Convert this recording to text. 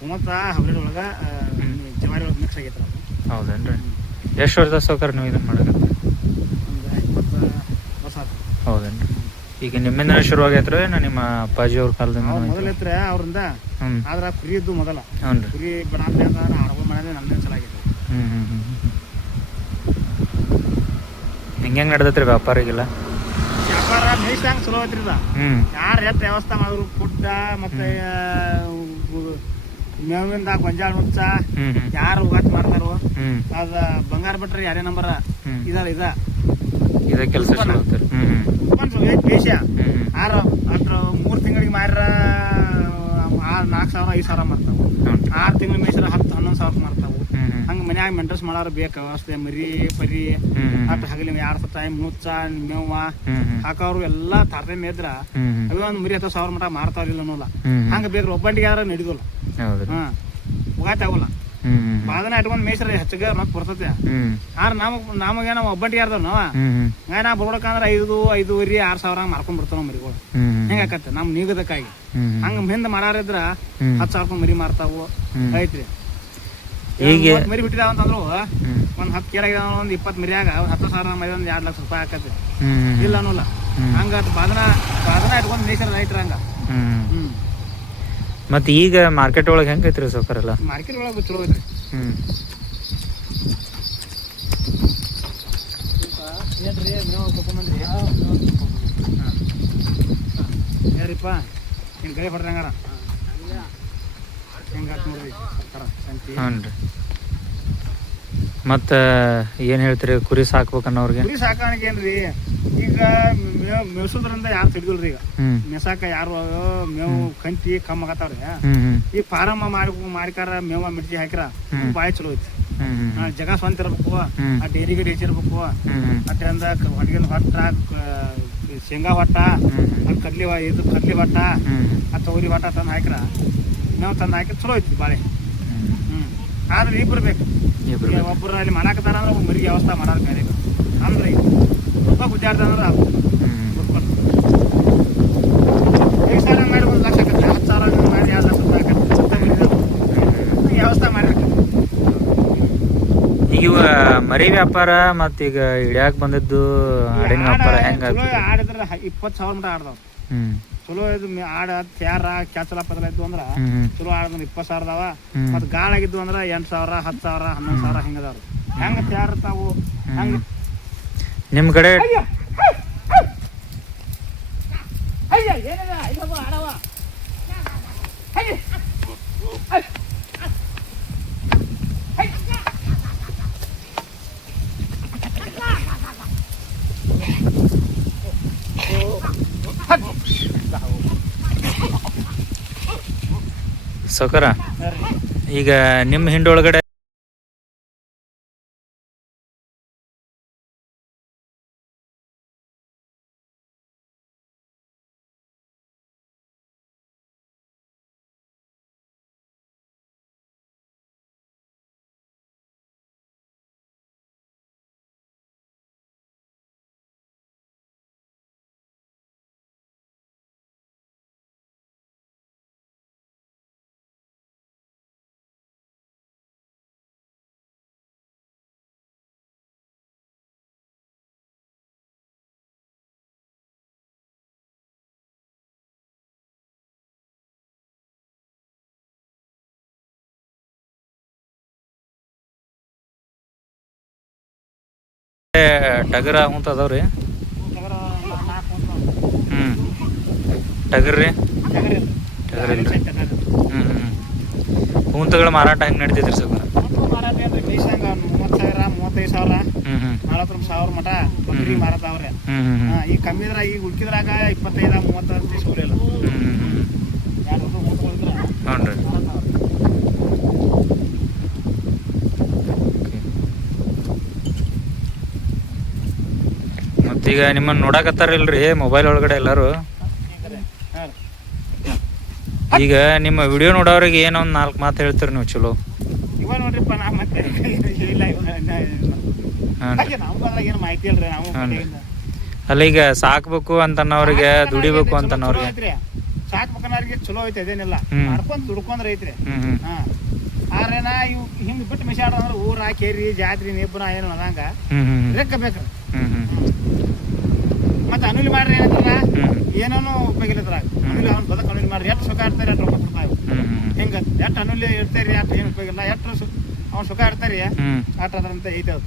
30 hybrid ಒಳಗೆ ಜವಾರಿ ಒಳಗೆ ಮಿಕ್ಸ್ ಆಗೈತೆ ಅದು. ಹೌದೇನ್ರಿ? ಎಷ್ಟು ವರ್ಷದ ಸೌಕರ್ ನೀವು ಇದನ್ನು ಮಾಡಕತ್ತೀರಿ? ಒಂದು 20 ವರ್ಷ ಆಯ್ತು. ಹೌದೇನ್ರಿ? ಈಗ ನಿಮ್ಮಿಂದ ಶುರು ಆಗೈತ್ರಿ ನಿಮ್ಮ ಅಪ್ಪಾಜಿ ಅವ್ರ ಕಾಲದಿಂದ? ಮೊದಲು ಇತ್ತು ಅವರಿಂದ, ಆದ್ರೆ ಕುರಿ ಇದ್ದು ಮೊದಲ. ಹ್ಞೂ ರೀ. ಕುರಿ ಬರಾತ್ರಿ ಅಂತ ಆಡ್ಕೊಂಡು ಮಾಡಿದ್ರೆ ನಮ್ದೇನು ಚೆನ್ನಾಗೈತೆ. ಹೆಂಗೆ ನಡ್ದೈತ್ರಿ ವ್ಯಾಪಾರಿಗೆಲ್ಲ? ವ್ಯಾಪಾರ ಮೇಯ್ಸಂಗೆ ಚಲೋ ಐತ್ರಿ ಇದು. ಯಾರು ಎಷ್ಟು ವ್ಯವಸ್ಥೆ ಮಾಡಿದ್ರು ಫುಡ್ಡ ಮತ್ತು ಮೇವಿಂದ ಗೊಂಜಾಳ ಹುಚ್ಚ ಯಾರು ಉಗಾತ್ ಮಾಡ್ತಾರೋ ಅದ ಬಂಗಾರ ಬಿಟ್ರಿ ಯಾರೇ ನಂಬರ ಇದ ಕೆಲಸ ಬೇಷ. ಆರು ಅದ್ರ 3 ತಿಂಗಳಿಗೆ ಮಾರ 4,000 5,000 ಮಾಡ್ತಾವು. 6 ತಿಂಗಳ ಮೇಯ್ಸರ 10-11 ಸಾವಿರ ಮಾಡ್ತಾವು. ಹಂಗೆ ಮನ್ಯಾಗ ಮೆಂಟರ್ಸ್ ಮಾಡೋರು ಬೇಕು ವ್ಯವಸ್ಥೆ. ಮರಿ ಪರಿ ಅಟ್ ಹಗಲಿ 2 ಟೈಮ್ ಮುಚ್ಚ ಮೇವ ಹಾಕೋರು ಎಲ್ಲ ತಾರತಮ್ಯ ಇದ್ರ ಅವೇ ಒಂದು ಮರಿ 10,000 ಮಟ ಮಾರ್ತಾವ್ರಿಲ್ಲ ಅನ್ನೋಲ್ಲ. ಹಂಗೆ ಬೇಕು. ಒಬ್ಬಂಟಿಗೆ ಆದ್ರೆ ನಡಿದಲ್ಲ. ಉಗಾತ ಆಗೋಲ್ಲ. ಬಾದನ ಇಟ್ಕೊಂಡ್ ಮೇಯ್ಸ್ರಿ ಹೆಚ್ಚಿಗೆ ರೊಕ್ಕ ಬರ್ತೈತೆ. ಆದ್ರೆ ನಮಗೆ ನಾವು ಒಬ್ಬಂಟಿಗೆ ಯಾರ್ದವ್ ನಾವ ಹಂಗ ನಾ ಬರ್ಬೇಕಂದ್ರೆ 5-5.5 6,000 ಮಾರ್ಕೊಂಡ್ ಬರ್ತಾವ ಮರಿಗಳು. ಹೆಂಗಾಕತ್ತೆ ನಮ್ ನೀಗದಕ್ಕಾಗಿ. ಹಂಗ ಹಿಂದ್ ಮಾಡಾರಿದ್ರ 10,000 ಮರಿ ಮಾರ್ತಾವು. ಐತ್ರಿ ಈಗ ಮರಿ ಬಿಟ್ಟಿದಾವ ಅಂತಂದ್ರು ಒಂದ್ 10 ಕೇಳ ಒಂದ್ 20 ಮರಿಯಾಗ 10,000 ಮರಿ ಒಂದ್ 2 ಲಕ್ಷ ರೂಪಾಯಿ ಆಕತಿ ಇಲ್ಲ ಅನ್ನೋಲ್ಲ. ಹಂಗ ಬಾದನ ಇಟ್ಕೊಂಡ್ ಮೇಯ್ಸ್ರ ರೈತರ ಹಂಗ. ಮತ್ತೆ ಈಗ ಮಾರ್ಕೆಟ್ ಒಳಗೆ ಹೆಂಗೈತ್ರಿ ಸೌಕರ್ ಎಲ್ಲ? ಮಾರ್ಕೆಟ್ ಒಳಗೆ ಚಲೋ ಐತ್ರಿ. ಏನ್ರಿ ನೀವು ಕರ್ಕೊಂಡ್ಬಂದ್ರಿ? ಯಾರಿಪ್ಪ ನಿನ್ ಗಡಿ ಹೊಡ್ರಿ ಹಂಗಾರ ಹೆಂಗಾತ್ ನೋಡ್ರಿ ಸಂತಿ. ಹ್ಞೂ ರೀ. ಮತ್ತು ಏನು ಹೇಳ್ತೀರಿ ಕುರಿ ಸಾಕ್ಬೇಕನ್ನೋರ್ಗೆ? ಕುರಿ ಸಾಕಾಣಿಕೆ ಏನ್ರಿ ಈಗ ಮೇವ್ಸೋದ್ರಿಂದ ಯಾರು ತಿಳಿದಿಲ್ರಿ. ಈಗ ಮೆಸಾಕ ಯಾರು ಮೇವು ಕಂತಿ ಕಮ್ಮಿ ಆಗತ್ತಾವ್ರಿ. ಈ ಫಾರಮ್ಮ ಮಾಡಿಕಾರ ಮೇವ ಮಿರ್ಚಿ ಹಾಕಿರ ಬಾಯಿ ಚಲೋ ಐತಿ. ಜಗ ಸ್ವಂತ ಇರ್ಬೇಕು. ಆ ಡೈರಿ ಗಡಿ ಹೆಚ್ಚಿರ್ಬೇಕು. ಅಟ್ರಿಂದ ಹೊಟ್ಟಿಗೆ ಹೊಟ್ಟ ಶೇಂಗಾ ಹೊಟ್ಟ ಕಡ್ಲಿ ಹೊಟ್ಟ ತೊಗರಿ ಹೊಟ್ಟ ತಂದು ಹಾಕಿರ ಮೇವು ತಂದು ಹಾಕಿ ಚಲೋ ಐತಿ ಬಾಳೆ. ಆದ್ರೆ ಇಬ್ರು ಬೇಕು. ಒಬ್ಬರು ಅಲ್ಲಿ ಮಾಡಾಕತ್ತಾರ ಅಂದ್ರೆ ಒಬ್ಬ ಮರಿಗೆ ವ್ಯವಸ್ಥೆ ಮಾಡಾರ ಬೇರೆ ಅಂದ್ರೆ ತುಂಬ ಗುದ್ದಾಡ್ದ ಅಂದ್ರೆ ಅದು 5,000 ಮಾಡಿ 1 ಲಕ್ಷ ಆಕತ್ತೆ. 10,000 ಮಾಡಿ 2 ಲಕ್ಷ ರೂಪಾಯಿ ಆಕತ್ತೆ. ವ್ಯವಸ್ಥೆ ಮಾಡಿರ್ತಾರೆ. ಈಗ ಇವ ಮರಿ ವ್ಯಾಪಾರ ಮತ್ತೀಗ ಹಿಡಿಯಾಕ ಬಂದಿದ್ದು ಆಡಿನ ವ್ಯಾಪಾರ ಹೆಂಗ? ಆಡಿದ್ರೆ 20,000 ಮಟ ಆಡ್ದವ್ ಚಲೋ. ಇದು ಆಡ ತ್ಯಾರ ಕ್ಯಾಚಲ ಪದಲ ಇದ್ದು ಅಂದ್ರ ಚಲೋ ಆಡಿದ್ರೆ 20,000 ಅದಾವ. ಮತ್ ಗಾಳಾಗಿದ್ದು ಅಂದ್ರ 8,000 10,000 11,000 ಹಿಂಗದವ್ರು. ಹೆಂಗ ತ್ಯಾರ ತಾವು ಹಂಗ ನಿಮ್ ಕಡೆ ಸೌಕರ ಈಗ ನಿಮ್ಮ ಹಿಂಡೊಳಗಡೆ ಟಗರ ಅಂತ ಅದಾವ್ರಿ? ಟಗರ್ ರೀ? ಟಗರ್ ಇಲ್ರಿ. ಹೂಂತಗಳ ಮಾರಾಟ ಹೆಂಗೆ ನಡೀತೈತ್ರಿ ಸರ್? ಮಾರಾಟ ಏನ್ರಿ 30,000 35,000 40,000 ಮಟ ಬಕ್ರಿ ಮಾರಾಟವ್ರೆ. ಈಗ ಕಮ್ಮಿ ಇದ್ರ ಈಗ ಉಳ್ಕಿದ್ರಾಗ 25 30 ಸೂರಿಲ್ಲ. ಹ್ಞೂ ರೀ. ಮತ್ತೀಗ ನಿಮ್ಮನ್ನು ನೋಡಕತ್ತಾರಿಲ್ರಿ ಮೊಬೈಲ್ ಒಳಗಡೆ ಎಲ್ಲರೂ? ಈಗ ನಿಮ್ಮ ವಿಡಿಯೋ ನೋಡೋರಿಗೆ ಏನೋ ಒಂದು 4 ಮಾತು ಹೇಳ್ತೀರಿ ನೀವು ಚಲೋ? ಇವಾಗ ನೋಡ್ರಿಪ್ಪ ನಾ ಮತ್ತೆ ಮಾಹಿತಿ ಇಲ್ರಿ ನಾವು. ಅಲ್ಲ ಈಗ ಸಾಕ್ಬೇಕು ಅಂತನ್ನೋರಿಗೆ ದುಡಿಬೇಕು ಅಂತನ್ನೋರಿಗೆ ಸಾಕ್ಬೇಕನ್ನೋರಿಗೆ ಚಲೋ ಐತಿ ಅದೇನಿಲ್ಲ ಮಾಡ್ಕೊಂಡ್ ದುಡ್ಕೊಂಡ್ರ ಐತ್ರಿ ಹಾ ಆರೇನ ಇವ್ ಹಿಂಗ್ ಬಿಟ್ಟು ಮಿಸಾಡ ಅಂದ್ರೆ ಊರ ಕೇರಿ ಜಾತ್ರಿ ನೇಪನ ಏನು ಅನ್ನಂಗ ರೆಕ್ಕ ಬೇಕ್ರಿ ಮತ್ತೆ ಅನುಲಿ ಮಾಡ್ರಿ ಏನಂತಾರ ಏನೋ ಉಪಯೋಗ ಇಲ್ಲ ಅನುಲಿ ಅವ್ನ ಬದಕ್ ಅನುಲಿ ಮಾಡ್ರಿ ಎಷ್ಟು ಸುಖ ಇರ್ತಾರೆ ಅಷ್ಟು ರೊಕ್ಕ ಕೊಡ್ತಾವ ಹಿಂಗ ಎಷ್ಟು ಅನುಲಿ ಇರ್ತಾರಿ ಅಷ್ಟು ಏನು ಉಪಯೋಗ ಇಲ್ಲ ಎಷ್ಟು ಅವ್ನ ಸುಖ ಇರ್ತಾರಿ ಆಟ ಅದ್ರಂತ ಐತೆ ಅದು